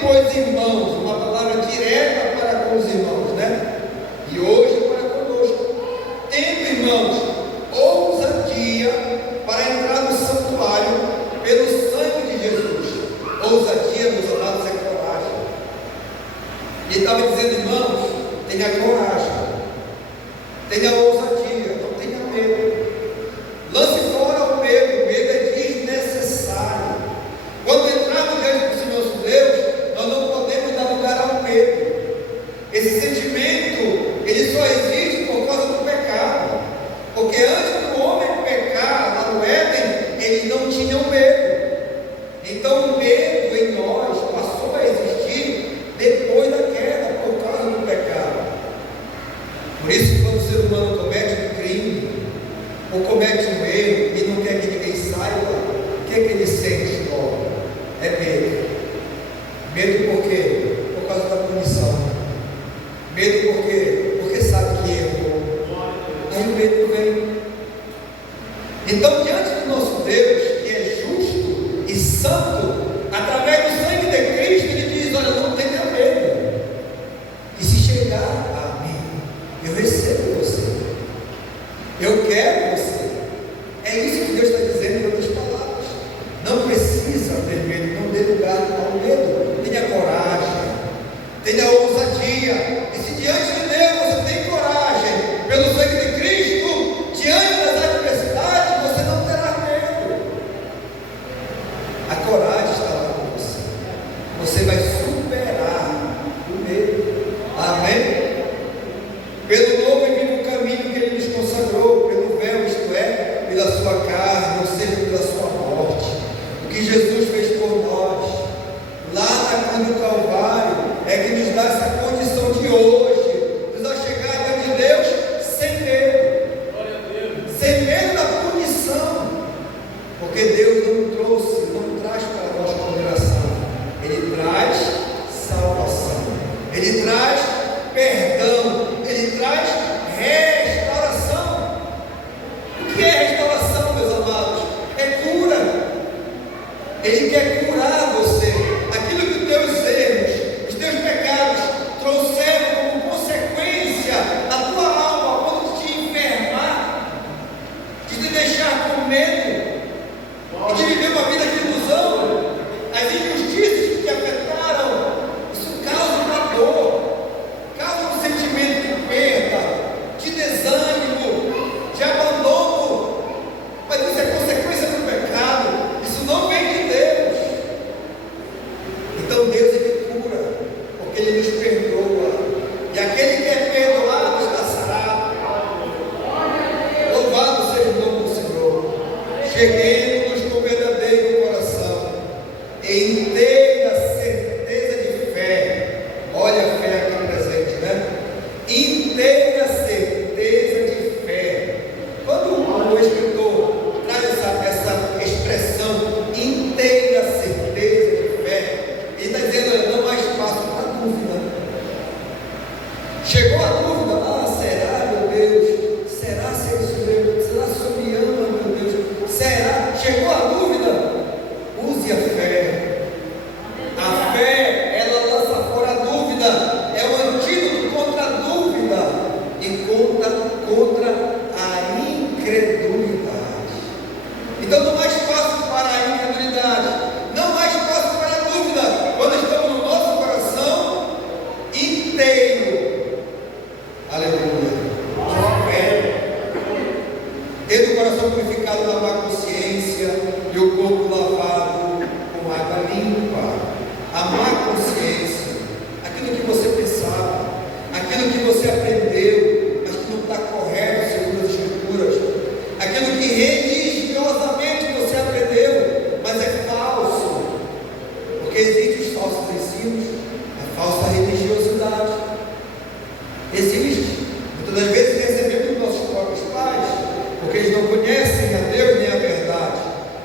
pois, irmãos, uma palavra direta para com os irmãos, né? E hoje para conosco. Tendo, irmãos, ousadia para entrar no santuário pelo sangue de Jesus. Ousadia, meus amados, é coragem. Ele estava dizendo, irmãos, tenha coragem, tenha ousadia, não tenha medo. Lance fora o medo é desnecessário. Quando entrarmos diante do Senhor Deus, nós não podemos dar lugar ao medo. Esse sentimento, ele só existe por causa do pecado. Porque antes do homem pecar lá no Éden, eles não tinham medo. Então o medo em nós passou a existir depois da queda, por causa do pecado. Por isso, quando o ser humano comete um crime, ou comete um erro, e não quer que ninguém saiba, o que é que ele sente logo? É medo. Medo por quê? Por causa da punição. Medo por quê? Porque sabe que errou. Aí o medo vem. Então, diante do nosso Deus, que é justo e santo, através do sangue de Cristo, Ele diz, olha, não tenha medo. E se chegar a mim, eu recebo você. Eu quero você. É isso que Deus está dizendo em outras palavras. Não precisa ter medo, não dê lugar ao medo. Tenha coragem, tenha ousadia. E se diante de Deus você tem coragem, pelo sangue de Cristo, diante das adversidades, você não terá medo. A coragem está lá com você. Você vai superar o medo. Amém? Pelo novo e vivo caminho que Ele nos consagrou, pelo véu, isto é, pela sua carne, ou seja, pela sua morte. O que Jesus fez por nós, lá na cruz do Calvário, é que nos dá essa condição de hoje, nos dá chegar diante de Deus sem medo, sem medo da punição, porque Deus não traz para nós condenação, Ele traz salvação, Ele traz perdão, Ele traz restauração. O que é restauração, meus amados? É cura. Ele quer curar você. Aquilo que os teus erros, os teus pecados trouxeram como consequência na tua alma, quando te enfermar, de te deixar com medo, e de viver uma vida de ilusão, as injustiças que te afetaram, isso causa uma dor, causa um sentimento de perda, de desânimo, de abandono, mas isso é consequência do pecado, isso não vem de Deus. Então Deus, Ele cura, porque Ele nos perdoa, e aquele que é perdoado está sarado. Louvado seja o nome do Senhor. Cheguemos com verdadeiro coração, em inteira certeza de fé. Olha a fé aqui presente, né? Inteira certeza de fé. Quando o escritor traz essa expressão, inteira certeza de fé, ele está dizendo, olha, não há espaço para dúvida. Chegou a dúvida, será, meu Deus? Será se é isso mesmo? Será se eu me ama, meu Deus? Será? Chegou a dúvida? Use a fé. A fé, ela lança fora a dúvida, é o antídoto contra a dúvida e contra a incredulidade. Então não há espaço para a incredulidade, não há espaço para a dúvida, quando estamos no nosso coração inteiro. Aleluia. De fé. Tendo o coração purificado da má consciência e o corpo lavado com água limpa. A má consciência, aquilo que você pensava, aquilo que você aprendeu, mas que não está correto segundo as Escrituras, aquilo que religiosamente você aprendeu, mas é falso, porque existem os falsos ensinos, a falsa religiosidade, existe. Muitas das vezes recebemos dos nossos próprios pais, porque eles não conhecem a Deus nem a verdade.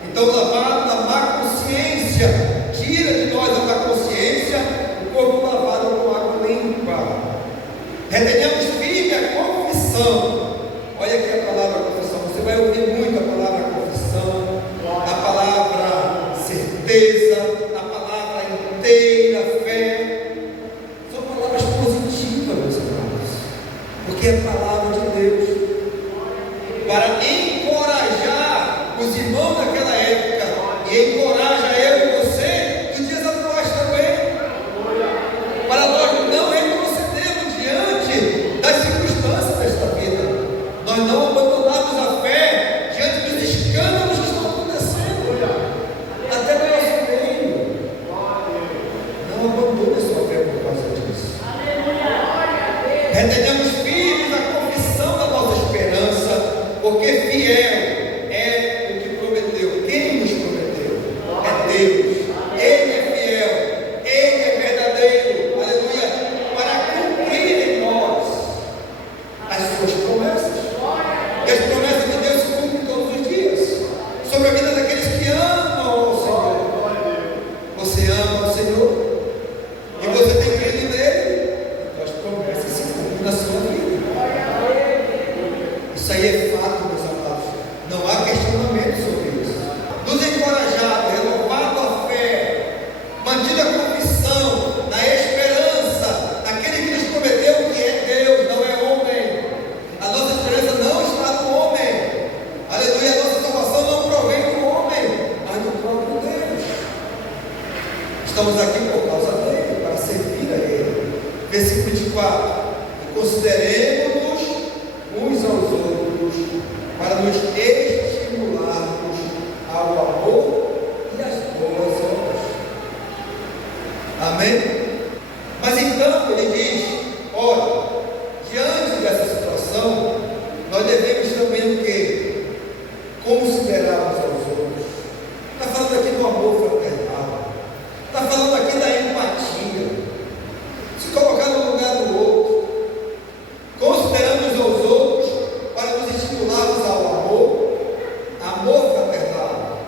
Então, lavado da má consciência, tira de nós a má consciência, o corpo lavado com água limpa. Retenhamos firme a confissão. Olha aqui a palavra confissão. Você vai ouvir muito a palavra confissão, a palavra certeza, a palavra inteira fé. que é a palavra de Deus, para encorajar os irmãos daquela época, e encoraja eu e você nos dias atuais também, para nós não retrocedermos diante das circunstâncias desta vida, nós não abandonarmos a fé diante dos escândalos que estão acontecendo, até no nosso meio. Não abandone a sua fé por causa disso. Retenhamos firmes a confissão da nossa esperança, porque fiel é o que prometeu. Quem nos prometeu? É Deus. Ele é fiel, Ele é verdadeiro, aleluia, para cumprir em nós as suas promessas. E as promessas de Deus se cumprem todos os dias sobre a vida daqueles que amam ao Senhor. Você ama ao Senhor e você tem crido nele, então as promessas se cumprem na sua vida. Isso aí é fato, meus amados. Não há questionamento sobre isso. Nos encorajado, renovado a fé, mantido a convicção, na esperança, naquele que nos prometeu que é Deus, não é homem. A nossa esperança não está no homem. Aleluia, a nossa salvação não provém do homem, mas do próprio Deus. Estamos aqui por causa dele, para servir a ele. Versículo 24: e consideremos-nos uns aos outros, para nos estimularmos ao amor e às boas obras. Amém? Mas então ele diz: olha, diante dessa situação, nós devemos também o quê? Considerarmos aos outros. Está falando aqui do amor fraternal, está falando aqui da empatia, se colocar no lugar do outro, considerando uns aos outros para nos estimularmos ao amor, amor fraternal,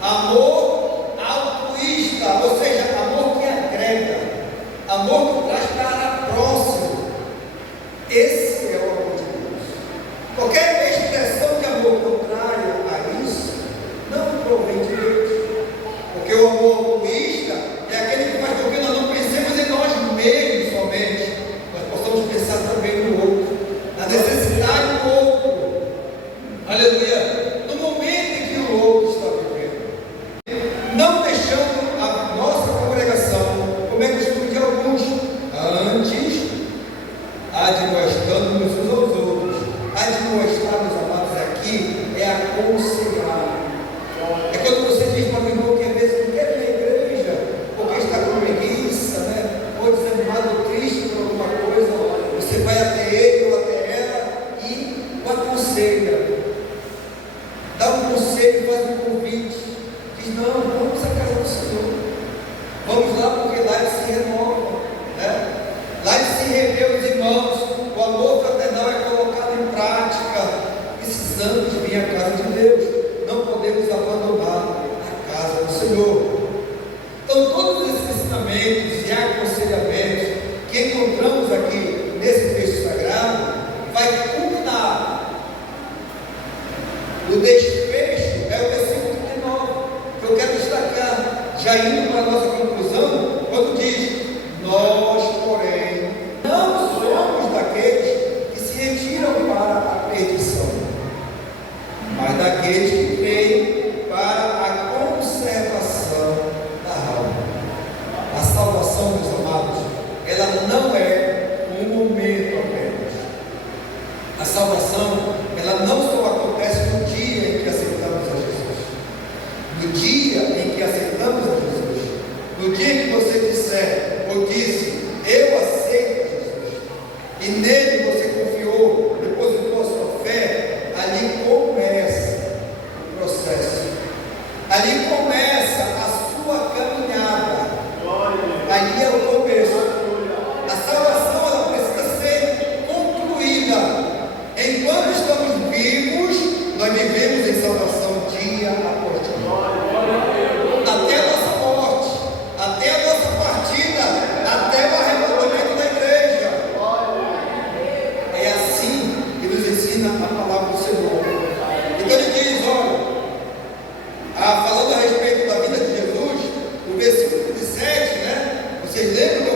amor altruísta, ou seja, amor que agrega, amor que traz para próximo. Esse é o amor de Deus. Qualquer expressão de amor contrária a isso não provém de Deus, porque o amor altruísta é aquele que faz com que nós não pensemos em nós mesmos somente, nós possamos pensar também no outro, na necessidade do outro, aleluia, no momento em que o outro está vivendo, não deixando a nossa congregação, como é costume de alguns, antes admoestando-nos uns aos outros. Admoestar, meus amados, aqui é aconselhar. É quando você diz para o irmão que às vezes não quer ir na igreja, porque está com preguiça, né? Ou desanimado, triste por alguma coisa, você vai até ele ou até ela e o aconselha. Dá um conselho, faz um convite. Diz: não, vamos à casa do Senhor. Vamos lá, porque lá ele se renova, né? Lá ele se revê os irmãos. O amor fraternal é colocado em prática. Precisamos vir à casa de Deus. Não podemos abandonar a casa do Senhor. Então, todos esses ensinamentos e aconselhamentos que encontramos aqui nesse texto sagrado vai culminar. O desfecho é o versículo 39, que eu quero destacar, já indo para a nossa conclusão, quando diz: nós, porém, não somos daqueles que se retiram para a perdição, mas daqueles que creem para a conservação da alma. A salvação, meus amados, ela não é um momento apenas. A salvação, ela não só acontece no dia em que aceitamos a Jesus. No dia em que aceitamos a Jesus, no dia que você disser ou disse: eu aceito a Jesus, e nele você confiou, depositou a sua fé, ali começa o processo, ali começa a sua caminhada, ali é o começo. A salvação, ela precisa ser concluída. Enquanto estamos vivos, nós vivemos em salvação dia após dia, até a nossa morte, até a nossa partida, até o arrebatamento da igreja. É assim que nos ensina a palavra do Senhor. Então ele diz: olha, falando a respeito da vida de Jesus, no versículo 17, né? Vocês lembram?